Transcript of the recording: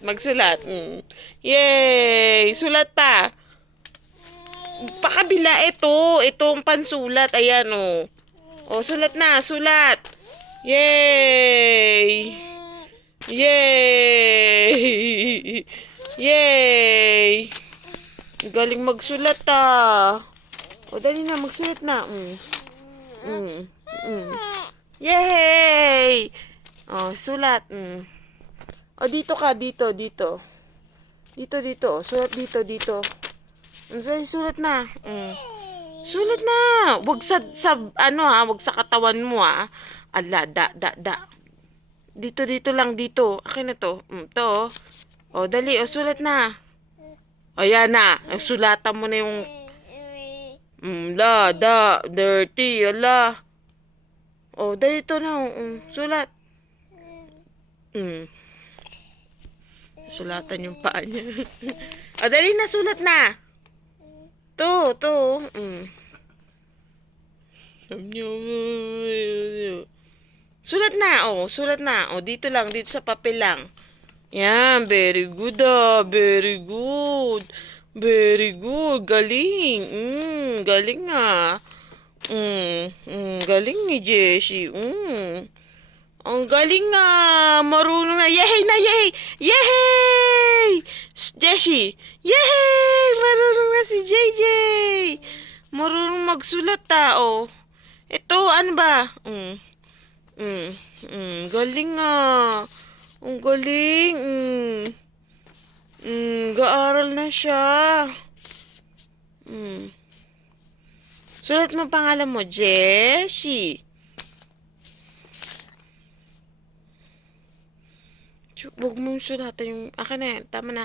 Magsulat. Yay! Sulat pa. Pakabila ito. Itong pansulat. Ayan, oh. Oh, sulat na. Sulat. Yay! Yay! Yay! Galing magsulat, ah. O, dali na. Magsulat na. Yay! Oh, sulat. O, dito ka. Dito. Dito. Sulat dito. Sulat na. Sulat na. Wag sa wag sa katawan mo, ah. Ala, da. Dito lang, dito. Akin na to. To. O, dali. O, sulat na. O, yan na. Sulatan mo na yung dirty. Ala. O, dali to na. Sulat. Sulatan yung paa niya. O, dali na. Sulat na. To. Sulat na. Sulat na. Dito lang. Dito sa papel lang. Yan. Very good, ah. Very good. Very good. Galing. Galing, ah. Galing ni Jessie. Ang galing na. Marunong na. Yehey na, yehey. Yehey! Jessie. Yehey! Marunong na si JJ. Marunong magsulat, oh. Ito, ano ba? Galing, ah. Ang galing. Gaaral na siya. Sulat mo pangalan mo, Jessie. Huwag mong sulatan yung... Akin na yan. Tama na.